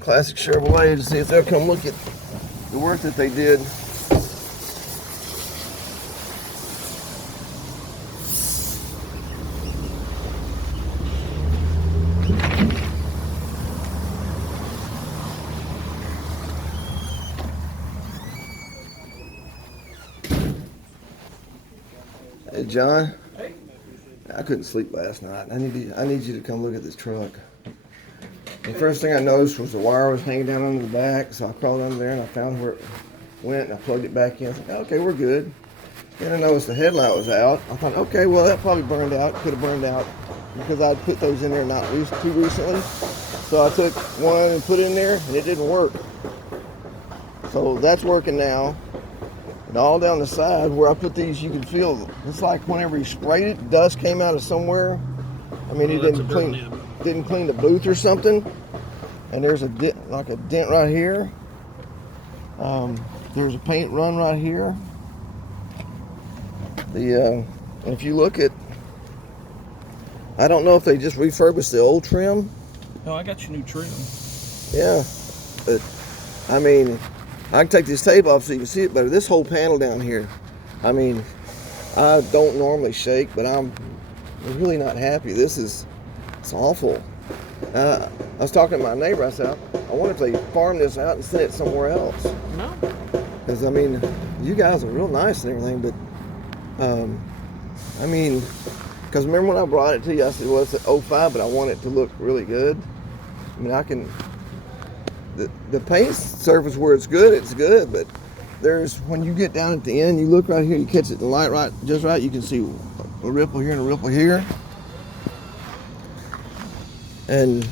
Classic Chevrolet to see if they'll come look at the work that they did. Hey John, I couldn't sleep last night. I need you to come look at this truck. The first thing I noticed was the wire was hanging down under the back, so I crawled under there and I found where it went and I plugged it back in. I thought, okay, we're good. Then I noticed the headlight was out. I thought, okay, well that probably burned out. Could have burned out because I'd put those in there not too recently. So I took one and put it in there and it didn't work. So that's working now. And all down the side where I put these, you can feel it's like whenever you sprayed it, dust came out of somewhere. I mean, he didn't clean the booth or something. And there's a dent, like a dent right here. There's a paint run right here. And if you look at, I don't know if they just refurbished the old trim. No, I got your new trim. Yeah, but I mean, I can take this tape off so you can see it better. This whole panel down here, I mean, I don't normally shake, but I'm really not happy. It's awful. I was talking to my neighbor. I said, I wonder if they farm this out and send it somewhere else. No. Because, I mean, you guys are real nice and everything, but, I mean, because remember when I brought it to you, I said, well, it's an 05, but I want it to look really good. I mean, I can, the paint surface where it's good, but there's, when you get down at the end, you look right here, you catch it the light right, just right, you can see a ripple here and a ripple here. And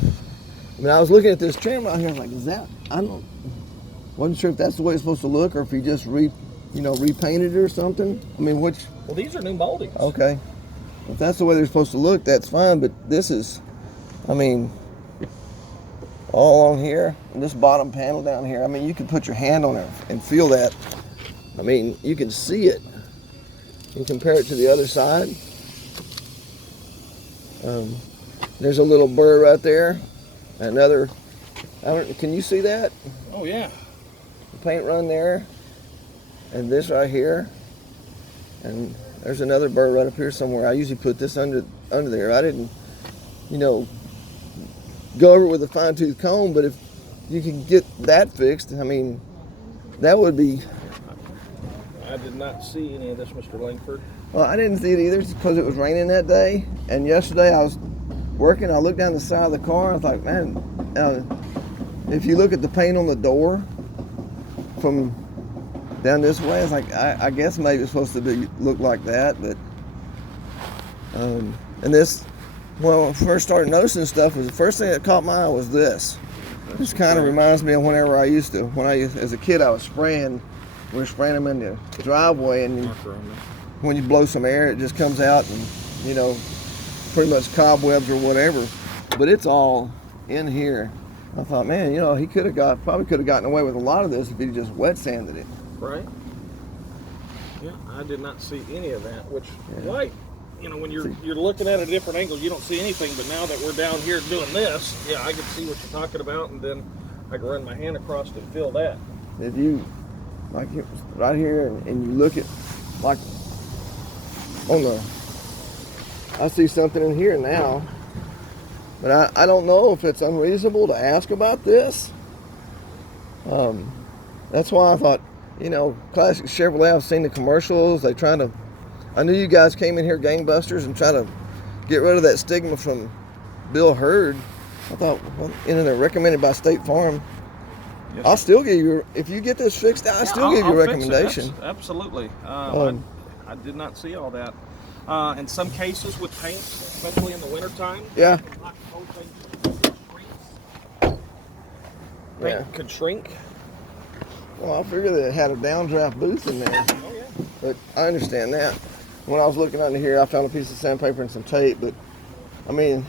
I mean, I was looking at this trim right here. I was like, "Is that?" Wasn't sure if that's the way it's supposed to look, or if you just repainted it or something. I mean, which? Well, these are new moldings. Okay, if that's the way they're supposed to look, that's fine. But this is, I mean, all along here, and this bottom panel down here. I mean, you can put your hand on it and feel that. I mean, you can see it. You compare it to the other side. There's a little burr right there. Another, can you see that? Oh yeah. The paint run there. And this right here. And there's another burr right up here somewhere. I usually put this under there. I didn't, go over it with a fine-tooth comb, but if you can get that fixed, I mean, that would be. I did not see any of this, Mr. Langford. Well, I didn't see it either because it was raining that day. And yesterday I was working, I looked down the side of the car, I was like, man, if you look at the paint on the door from down this way, it's like, I guess maybe it's supposed to look like that, but, and this, when I first started noticing stuff, the first thing that caught my eye was this. This kind of reminds me of whenever as a kid, I was spraying, we were spraying them in the driveway, and when you blow some air, it just comes out and, pretty much cobwebs or whatever, but it's all in here. I thought, man, he probably could have gotten away with a lot of this if he just wet sanded it. Right. Yeah, I did not see any of that, which, right, when you're looking at a different angle, you don't see anything, but now that we're down here doing this, yeah, I can see what you're talking about, and then I can run my hand across it and feel that. If you, like right here, and you look at, like, on the, I see something in here now, but I don't know if it's unreasonable to ask about this. That's why I thought, Classic Chevrolet, I've seen the commercials. I knew you guys came in here gangbusters and try to get rid of that stigma from Bill Hurd. I thought, well, they're recommended by State Farm. Yes. I'll still give you, if you get this fixed out, I'll still give you a recommendation. Absolutely. I did not see all that. In some cases with paints, especially in the wintertime, yeah, paint could shrink. Well, I figured that it had a downdraft booth in there. Oh, yeah. But I understand that. When I was looking under here, I found a piece of sandpaper and some tape, but I mean,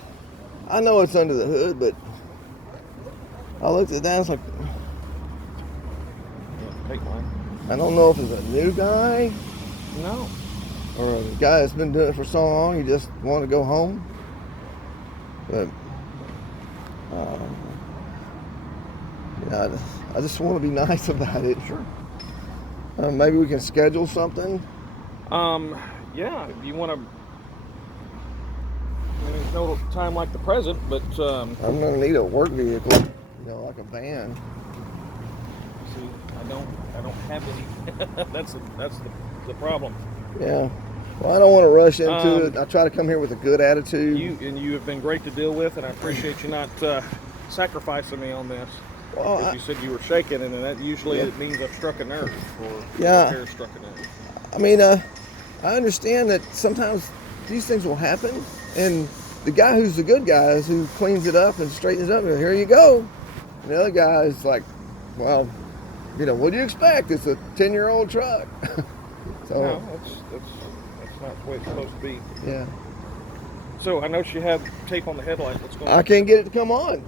I know it's under the hood, but I looked at that and it's like, I don't know if it's a new guy. No. Or a guy that's been doing it for so long, you just want to go home. But I just want to be nice about it. Sure. Maybe we can schedule something. Yeah, if you want to. There's no time like the present, but I'm gonna need a work vehicle, you know, like a van. see, I don't have any. that's the problem. Yeah. Well, I don't want to rush into it. I try to come here with a good attitude. You have been great to deal with, and I appreciate you not sacrificing me on this. Well, You said you were shaking, and that usually it means I've struck a nerve, or repair struck a nerve. I mean, I understand that sometimes these things will happen, and the guy who's the good guy is who cleans it up and straightens it up, and here you go. And the other guy is like, well, you know, what do you expect? It's a 10-year-old truck. So no, that's not the way it's supposed to be. Yeah. So I know she had tape on the headlight. What's going on? I can't get it to come on.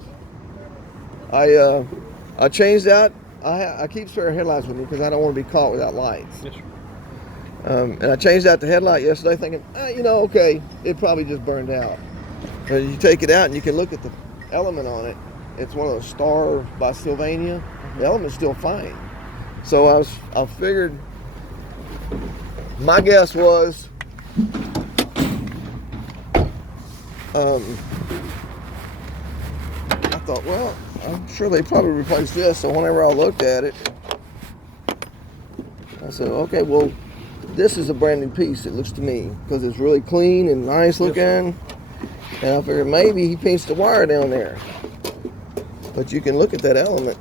I changed out. I keep spare headlights with me because I don't want to be caught without lights. Yes, sir. And I changed out the headlight yesterday thinking, you know, okay, it probably just burned out. But you take it out and you can look at the element on it. It's one of those Star by Sylvania. The element's still fine. So I figured, my guess was, I thought, well, I'm sure they probably replaced this. So whenever I looked at it, I said, okay, well, this is a brand new piece, it looks to me, because it's really clean and nice looking. And I figured maybe he pinched the wire down there. But you can look at that element.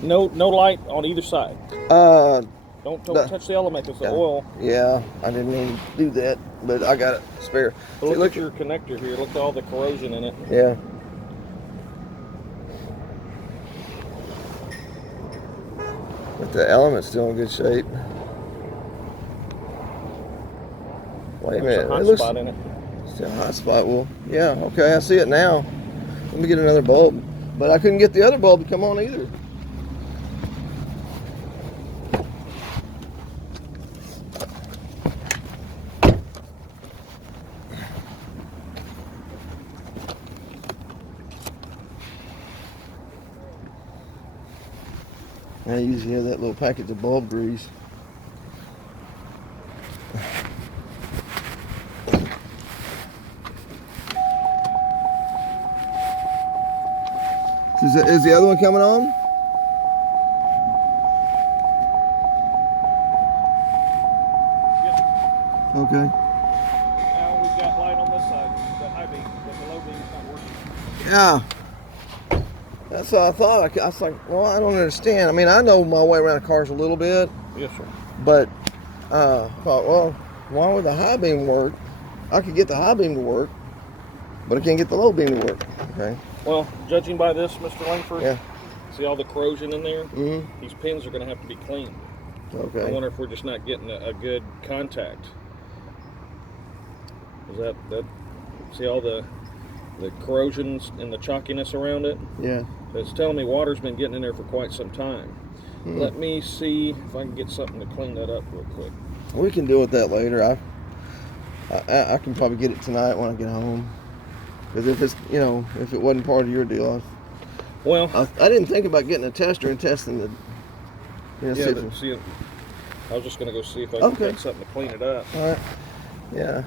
No light on either side. Don't touch the element. It's the oil. Yeah, I didn't even do that, but I got it spare. But look at your connector here. Look at all the corrosion in it. Yeah. But the element's still in good shape. Wait a minute. There's a hot spot in it. Still a hot spot. Well, yeah, okay, I see it now. Let me get another bulb. But I couldn't get the other bulb to come on either. I usually have that little package of bulb grease. Is the other one coming on? Yes. Okay. Now we've got light on this side, the high beam, but the low beam's not working. Yeah. That's what I thought. I was like, well, I don't understand. I mean, I know my way around cars a little bit. Yes, sir. But I thought, well, why would the high beam work? I could get the high beam to work, but I can't get the low beam to work. Okay. Well, judging by this, Mr. Langford, Yeah. see all the corrosion in there? Mm-hmm. These pins are going to have to be cleaned. Okay. I wonder if we're just not getting a good contact. Is that see all the corrosions and the chalkiness around it? Yeah. It's telling me water's been getting in there for quite some time. Let me see if I can get something to clean that up real quick. We can deal with that later. I can probably get it tonight when I get home. Because if it's, you know, if it wasn't part of your deal, I didn't think about getting a tester and testing the. You know, see it. I was just going to go see if I can get something to clean it up. All right. Yeah.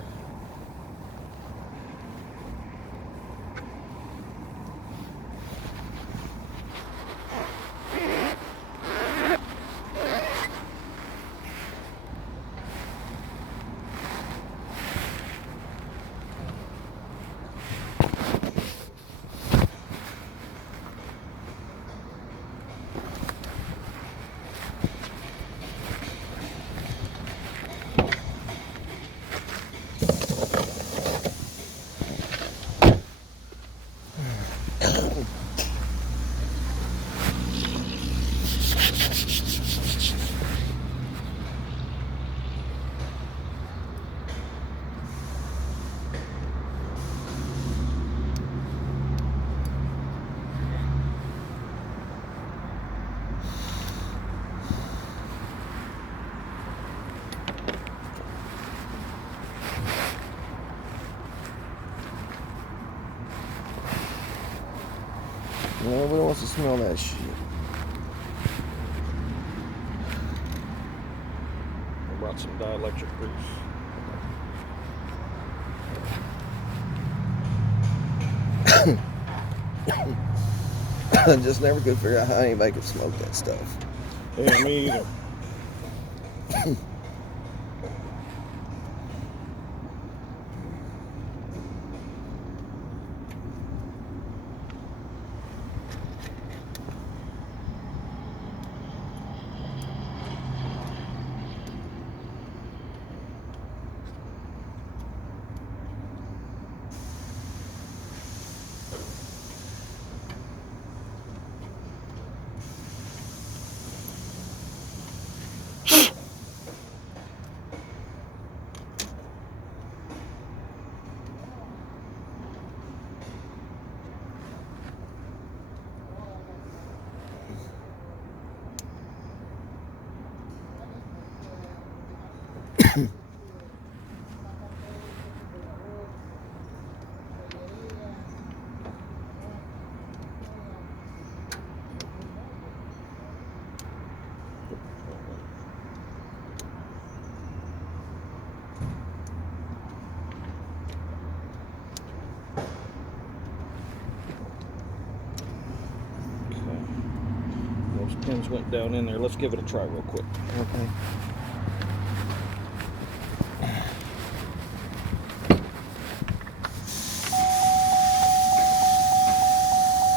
Nobody wants to smell that shit. I brought some dielectric grease. I just never could figure out how anybody could smoke that stuff. Yeah, me either. Those pins went down in there. Let's give it a try real quick. Okay.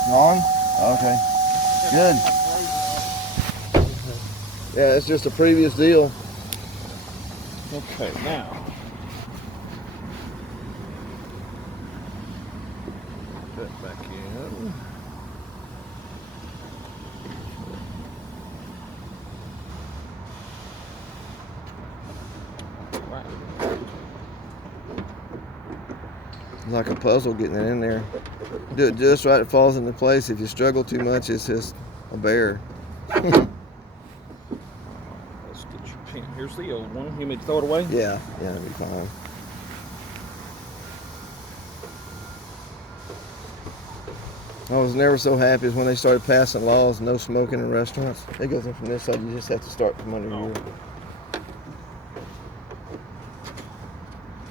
On? Okay. Good. Yeah, it's just a previous deal. Okay, now. Put that back in. Right. It's like a puzzle getting it in there. Do it just right, it falls into place. If you struggle too much, it's just a bear. Let's get your pin. Here's the old one. You want me to throw it away? Yeah, it'll be fine. I was never so happy as when they started passing laws, no smoking in restaurants. It goes in from this side, you just have to start from under here.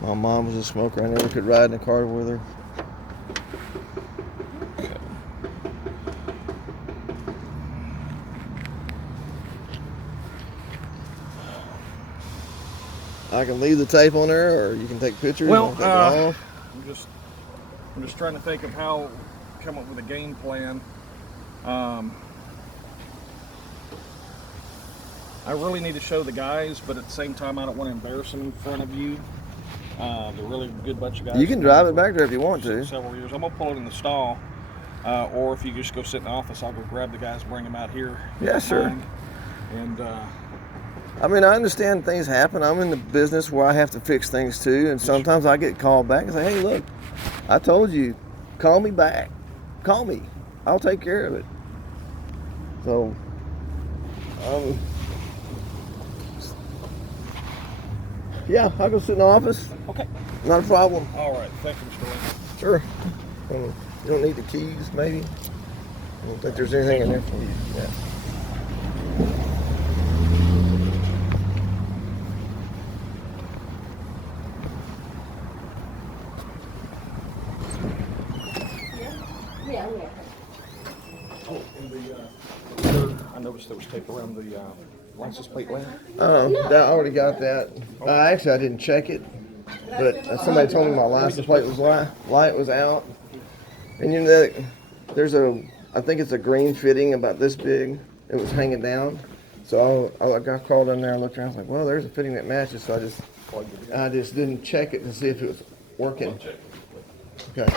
My mom was a smoker. I never could ride in a car with her. I can leave the tape on there, or you can take pictures. Well, take it off. I'm just trying to think of how come up with a game plan. I really need to show the guys, but at the same time, I don't want to embarrass them in front of you. They're really a good bunch of guys. You can drive it back there if you want to. Several years. I'm gonna pull it in the stall, or if you just go sit in the office, I'll go grab the guys, bring them out here. Yeah, sure. And I mean, I understand things happen. I'm in the business where I have to fix things too, and sometimes I get called back and say, "Hey, look, I told you, call me back. Call me. I'll take care of it." So, yeah, I'll go sit in the office. okay. Not a problem. All right. Thank you, Mr. Lane. Sure. You don't need the keys, maybe? I don't think there's anything in there for you. Yeah. Oh, and I noticed there was tape around the license plate lamp. I already got that. Actually, I didn't check it, but somebody told me my license plate was light was out. And you know, there's I think it's a green fitting about this big. It was hanging down. So I got called in there and looked around. I was like, well, there's a fitting that matches. So I just didn't check it to see if it was working. Okay.